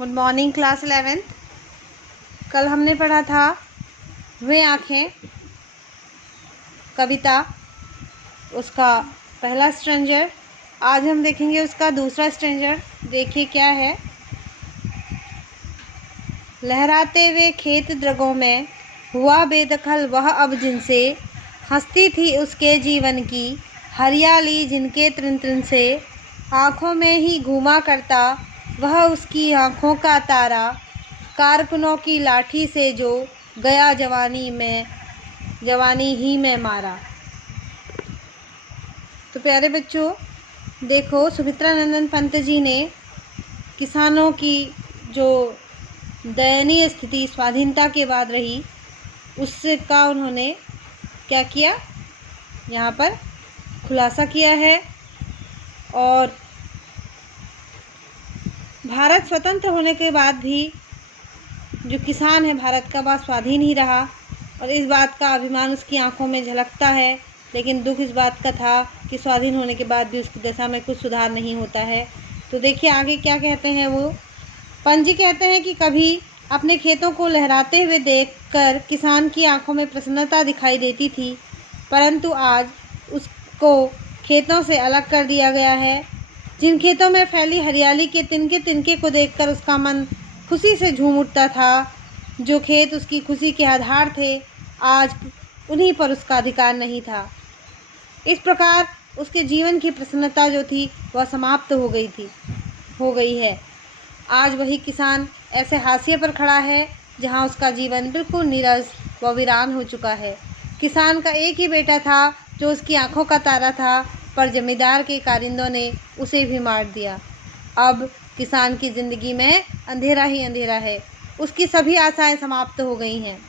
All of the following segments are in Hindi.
Good morning class 11th। कल हमने पढ़ा था वे आँखें कविता, उसका पहला स्ट्रेंजर। आज हम देखेंगे उसका दूसरा स्ट्रेंजर। देखिए क्या है। लहराते हुए खेत द्रगों में हुआ बेदखल वह अब जिनसे हंसती थी उसके जीवन की हरियाली, जिनके तृण तृण से आँखों में ही घूमा करता वह उसकी आँखों का तारा, कारकुनों की लाठी से जो गया जवानी ही में मारा। तो प्यारे बच्चों, देखो सुमित्रा नंदन पंत जी ने किसानों की जो दयनीय स्थिति स्वाधीनता के बाद रही, उससे का उन्होंने क्या किया, यहाँ पर खुलासा किया है। और भारत स्वतंत्र होने के बाद भी जो किसान है भारत का, वह स्वाधीन ही रहा और इस बात का अभिमान उसकी आंखों में झलकता है। लेकिन दुख इस बात का था कि स्वाधीन होने के बाद भी उसकी दशा में कुछ सुधार नहीं होता है। तो देखिए आगे क्या कहते हैं वो। पंजी कहते हैं कि कभी अपने खेतों को लहराते हुए देखकर किसान की आंखों में प्रसन्नता दिखाई देती थी, परंतु आज उसको खेतों से अलग कर दिया गया है। जिन खेतों में फैली हरियाली के तिनके तिनके को देखकर उसका मन खुशी से झूम उठता था, जो खेत उसकी खुशी के आधार थे, आज उन्हीं पर उसका अधिकार नहीं था। इस प्रकार उसके जीवन की प्रसन्नता जो थी वह समाप्त हो गई है। आज वही किसान ऐसे हाशिए पर खड़ा है जहां उसका जीवन बिल्कुल नीरस व वीरान हो चुका है। किसान का एक ही बेटा था जो उसकी आंखों का तारा था, पर जमींदार के कारिंदों ने उसे भी मार दिया। अब किसान की ज़िंदगी में अंधेरा ही अंधेरा है, उसकी सभी आशाएं समाप्त हो गई हैं।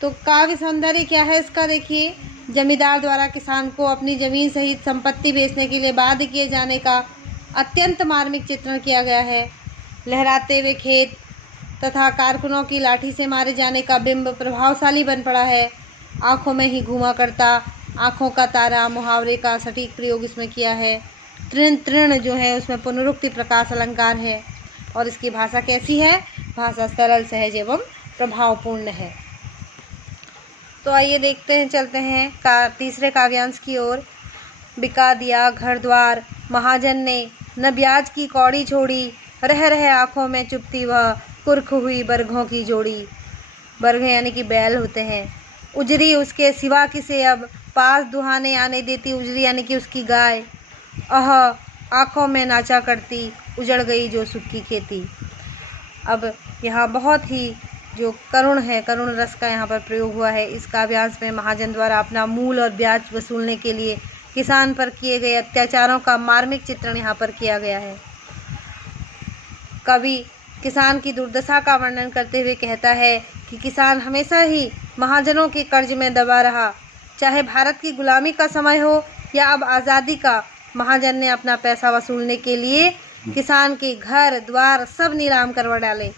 तो काव्य सौंदर्य क्या है इसका, देखिए। जमींदार द्वारा किसान को अपनी ज़मीन सहित संपत्ति बेचने के लिए बाध्य किए जाने का अत्यंत मार्मिक चित्रण किया गया है। लहराते हुए खेत तथा कारकुनों की लाठी से मारे जाने का बिंब प्रभावशाली बन पड़ा है। आँखों में ही घूमा करता, आँखों का तारा मुहावरे का सटीक प्रयोग इसमें किया है। तृण तृण जो है उसमें पुनरुक्ति प्रकाश अलंकार है। और इसकी भाषा कैसी है, भाषा सरल, सहज एवं प्रभावपूर्ण है। तो आइए देखते हैं, चलते हैं तीसरे काव्यांश की ओर। बिका दिया घर द्वार महाजन ने, न ब्याज की कौड़ी छोड़ी, रह आँखों में चुपती वह कुर्ख हुई बरघों की जोड़ी। बरघे यानी कि बैल होते हैं। उजरी उसके सिवा किसे अब पास दुहाने आने देती, उजरी यानी कि उसकी गाय। आँखों में नाचा करती, उजड़ गई जो सुख की खेती। अब यहाँ बहुत ही जो करुण है, करुण रस का यहाँ पर प्रयोग हुआ है। इस काव्यांश में महाजन द्वारा अपना मूल और ब्याज वसूलने के लिए किसान पर किए गए अत्याचारों का मार्मिक चित्रण यहाँ पर किया गया है। कवि किसान की दुर्दशा का वर्णन करते हुए कहता है कि किसान हमेशा ही महाजनों के कर्ज में दबा रहा। चाहे भारत की गुलामी का समय हो या अब आज़ादी का, महाजन ने अपना पैसा वसूलने के लिए किसान के घर द्वार सब नीलाम करवा डाले।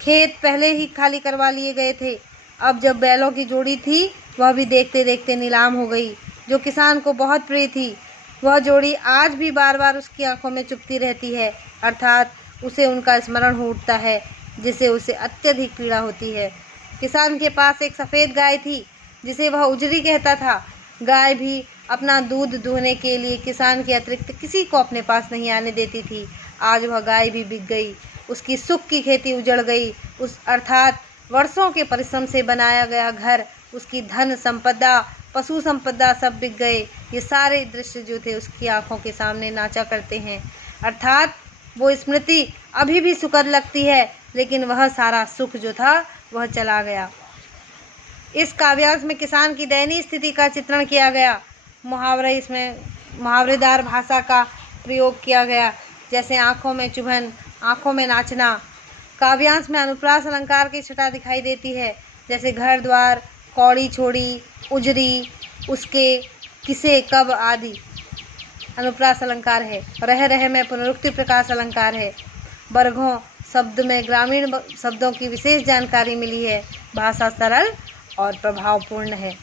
खेत पहले ही खाली करवा लिए गए थे। अब जब बैलों की जोड़ी थी वह भी देखते देखते नीलाम हो गई, जो किसान को बहुत प्रिय थी। वह जोड़ी आज भी बार बार उसकी आंखों में चुभती रहती है, अर्थात उसे उनका स्मरण हो उठता है, जिससे उसे अत्यधिक पीड़ा होती है। किसान के पास एक सफ़ेद गाय थी जिसे वह उजरी कहता था। गाय भी अपना दूध दूहने के लिए किसान के अतिरिक्त किसी को अपने पास नहीं आने देती थी। आज वह गाय भी बिक गई, उसकी सुख की खेती उजड़ गई, अर्थात वर्षों के परिश्रम से बनाया गया घर, उसकी धन संपदा, पशु संपदा सब बिक गए। ये सारे दृश्य जो थे उसकी आंखों के सामने नाचा करते हैं, अर्थात वो स्मृति अभी भी सुखद लगती है, लेकिन वह सारा सुख जो था वह चला गया। इस काव्यांश में किसान की दयनीय स्थिति का चित्रण किया गया। मुहावरे, इसमें मुहावरेदार भाषा का प्रयोग किया गया, जैसे आँखों में चुभन, आँखों में नाचना। काव्यांश में अनुप्रास अलंकार की छटा दिखाई देती है, जैसे घर द्वार, कौड़ी छोड़ी, उजरी, उसके, किसे, कब आदि अनुप्रास अलंकार है। रह में पुनरुक्ति प्रकाश अलंकार है। बरघों शब्द में ग्रामीण शब्दों की विशेष जानकारी मिली है। भाषा सरल और प्रभावपूर्ण है।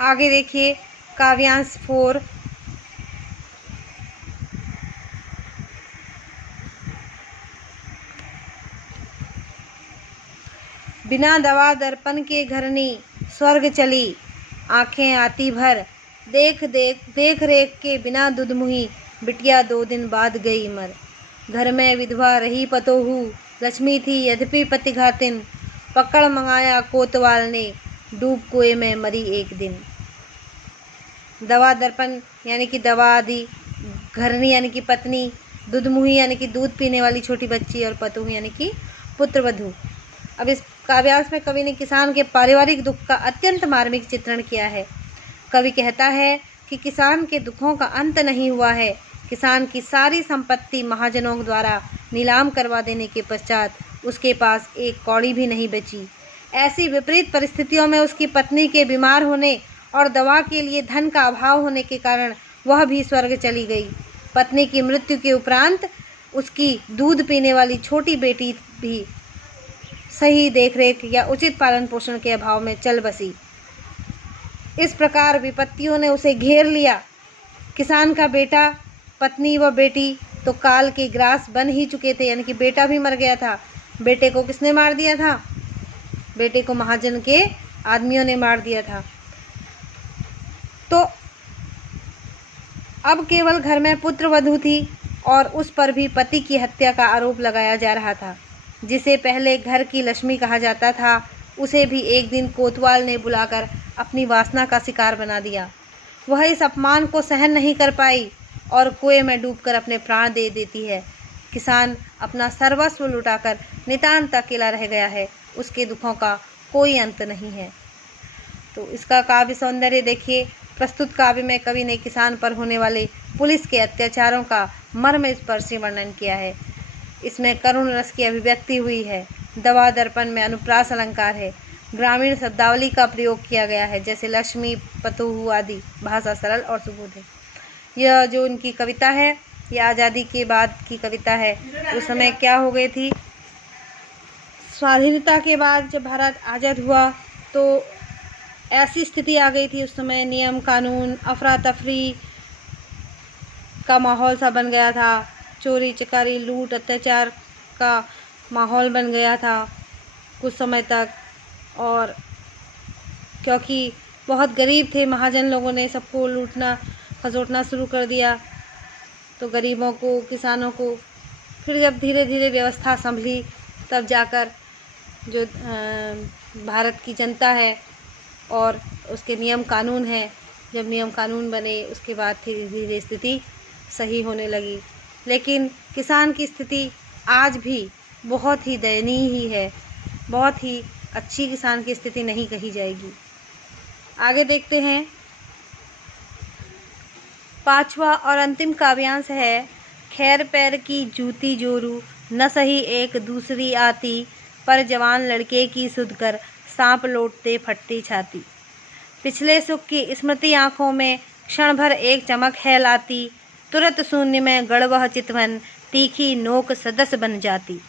आगे देखिए काव्यांश 4। बिना दवा दर्पण के घरनी स्वर्ग चली, आंखें आती भर, देख रेख के बिना दूध मुही, बिटिया 2 दिन बाद गई मर। घर में विधवा रही पतोहू, लक्ष्मी थी यद्यपि पति घातिन, पकड़ मंगाया कोतवाल ने, डूब कुएं में मरी एक दिन। दवा दर्पण यानी कि दवा आदि, घरनी यानी कि पत्नी, दूधमुही यानी कि दूध पीने वाली छोटी बच्ची, और पतोहू यानी कि पुत्रवधू। अब इस काव्यांश में कवि ने किसान के पारिवारिक दुख का अत्यंत मार्मिक चित्रण किया है। कवि कहता है कि किसान के दुखों का अंत नहीं हुआ है। किसान की सारी संपत्ति महाजनों द्वारा नीलाम करवा देने के पश्चात उसके पास एक कौड़ी भी नहीं बची। ऐसी विपरीत परिस्थितियों में उसकी पत्नी के बीमार होने और दवा के लिए धन का अभाव होने के कारण वह भी स्वर्ग चली गई। पत्नी की मृत्यु के उपरांत उसकी दूध पीने वाली छोटी बेटी भी सही देखरेख या उचित पालन पोषण के अभाव में चल बसी। इस प्रकार विपत्तियों ने उसे घेर लिया। किसान का बेटा, पत्नी व बेटी तो काल के ग्रास बन ही चुके थे, यानी कि बेटा भी मर गया था। बेटे को किसने मार दिया था? बेटे को महाजन के आदमियों ने मार दिया था। तो अब केवल घर में पुत्रवधू थी और उस पर भी पति की हत्या का आरोप लगाया जा रहा था। जिसे पहले घर की लक्ष्मी कहा जाता था, उसे भी एक दिन कोतवाल ने बुलाकर अपनी वासना का शिकार बना दिया। वह इस अपमान को सहन नहीं कर पाई और कुएं में डूबकर अपने प्राण दे देती है। किसान अपना सर्वस्व लुटाकर नितांत अकेला रह गया है। उसके दुखों का कोई अंत नहीं है। तो इसका काव्य सौंदर्य देखिए। प्रस्तुत काव्य में कवि ने किसान पर होने वाले पुलिस के अत्याचारों का मर्मस्पर्शी वर्णन किया है। इसमें करुण रस की अभिव्यक्ति हुई है। दवा दर्पण में अनुप्रास अलंकार है। ग्रामीण शब्दावली का प्रयोग किया गया है, जैसे लक्ष्मी, पतोहू आदि। भाषा सरल और सुबोध है। यह जो उनकी कविता है, यह आज़ादी के बाद की कविता है। उस समय क्या हो गई थी, स्वाधीनता के बाद जब भारत आज़ाद हुआ तो ऐसी स्थिति आ गई थी। उस समय नियम कानून, अफरा तफरी का माहौल सा बन गया था। चोरी चकारी, लूट, अत्याचार का माहौल बन गया था कुछ समय तक। और क्योंकि बहुत गरीब थे, महाजन लोगों ने सबको लूटना खसोटना शुरू कर दिया। तो गरीबों को, किसानों को, फिर जब धीरे धीरे व्यवस्था संभली, तब जाकर जो भारत की जनता है और उसके नियम कानून है, जब नियम कानून बने उसके बाद धीरे धीरे स्थिति सही होने लगी। लेकिन किसान की स्थिति आज भी बहुत ही दयनीय ही है। बहुत ही अच्छी किसान की स्थिति नहीं कही जाएगी। आगे देखते हैं। 5वां और अंतिम काव्यांश है। खैर पैर की जूती जोरू, न सही एक दूसरी आती, पर जवान लड़के की सुध कर, सांप लौटते फटती छाती। पिछले सुख की स्मृति आंखों में, क्षण भर एक चमक है लाती, तुरंत शून्य में गड़ वह चितवन, तीखी नोक सदस्य बन जाती।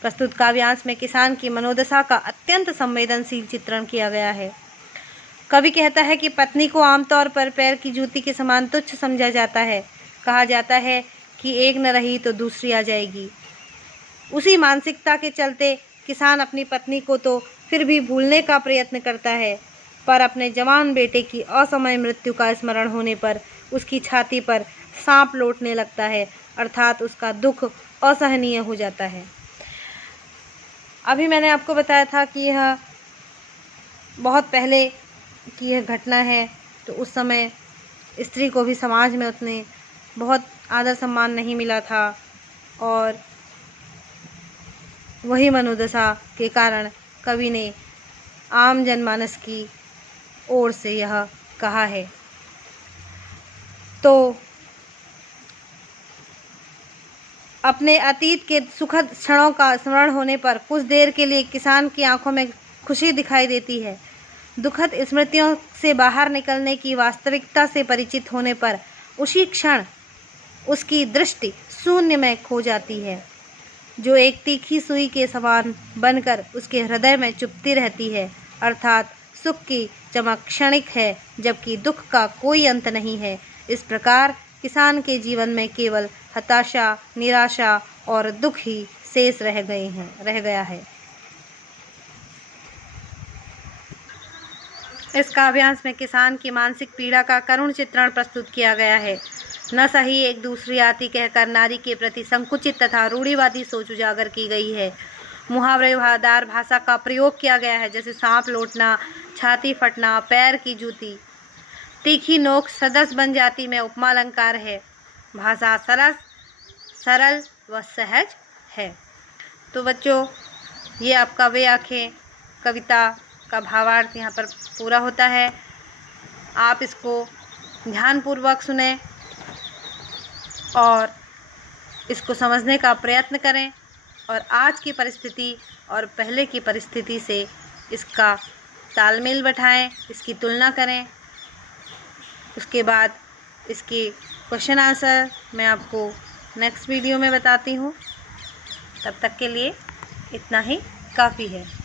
प्रस्तुत काव्यांश में किसान की मनोदशा का अत्यंत संवेदनशील चित्रण किया गया है। कवि कहता है कि पत्नी को आमतौर पर पैर की जूती के समान तुच्छ समझा जाता है। कहा जाता है कि एक न रही तो दूसरी आ जाएगी। उसी मानसिकता के चलते किसान अपनी पत्नी को तो फिर भी भूलने का प्रयत्न करता है, पर अपने जवान बेटे की असमय मृत्यु का स्मरण होने पर उसकी छाती पर सांप लौटने लगता है, अर्थात उसका दुख असहनीय हो जाता है। अभी मैंने आपको बताया था कि यह बहुत पहले की यह घटना है। तो उस समय स्त्री को भी समाज में उतने बहुत आदर सम्मान नहीं मिला था और वही मनोदशा के कारण कवि ने आम जनमानस की ओर से यह कहा है। तो अपने अतीत के सुखद क्षणों का स्मरण होने पर कुछ देर के लिए किसान की आंखों में खुशी दिखाई देती है। दुखद स्मृतियों से बाहर निकलने की वास्तविकता से परिचित होने पर उसी क्षण उसकी दृष्टि शून्य में खो जाती है, जो एक तीखी सुई के समान बनकर उसके हृदय में चुभती रहती है। अर्थात सुख की चमक क्षणिक है, जबकि दुख का कोई अंत नहीं है। इस प्रकार किसान के जीवन में केवल हताशा, निराशा और दुख ही शेष रह गया है। इस काव्यांश में किसान की मानसिक पीड़ा का करुण चित्रण प्रस्तुत किया गया है। न सही एक दूसरी आती कहकर नारी के प्रति संकुचित तथा रूढ़िवादी सोच उजागर की गई है। मुहावरेदार भाषा का प्रयोग किया गया है, जैसे सांप लौटना, छाती फटना, पैर की जूती। तीखी नोक सदस्य बन जाती में उपमा अलंकार है। भाषा सरल व सहज है। तो बच्चों, ये आपका वे आंखें कविता का भावार्थ यहाँ पर पूरा होता है। आप इसको ध्यानपूर्वक सुने और इसको समझने का प्रयत्न करें और आज की परिस्थिति और पहले की परिस्थिति से इसका तालमेल बैठाएं, इसकी तुलना करें। उसके बाद इसकी क्वेश्चन आंसर मैं आपको नेक्स्ट वीडियो में बताती हूँ। तब तक के लिए इतना ही काफ़ी है।